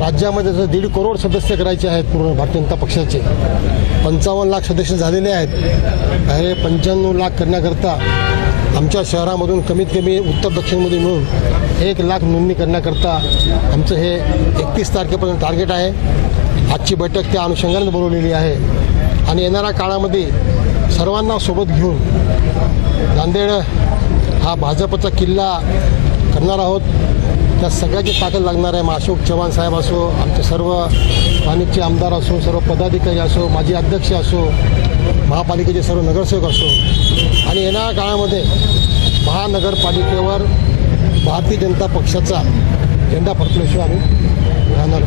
राज्यामध्ये जर 1.5 करोड सदस्य करायचे आहेत पूर्ण भारतीय जनता पक्षाचे 55 लाख सदस्य झालेले आहेत. हे 95 लाख करण्याकरता आमच्या शहरामधून कमीत कमी उत्तर दक्षिणमध्ये मिळून 1 लाख नोंदणी करण्याकरता आमचं हे 31 तारखेपर्यंत टार्गेट आहे. आजची बैठक त्या अनुषंगाने बोलवलेली आहे आणि येणाऱ्या काळामध्ये सर्वांना सोबत घेऊन नांदेड हा भाजपचा किल्ला करणार आहोत. त्या सगळ्याची ताकद लागणार आहे. मग अशोक चव्हाण साहेब असो, आमचे सर्व स्थानिकचे आमदार असो, सर्व पदाधिकारी असो, माजी अध्यक्ष असो, महापालिकेचे सर्व नगरसेवक असो आणि येणाऱ्या काळामध्ये महानगरपालिकेवर भारतीय जनता पक्षाचा झेंडा फडकल्याशिवाय आम्ही राहणार.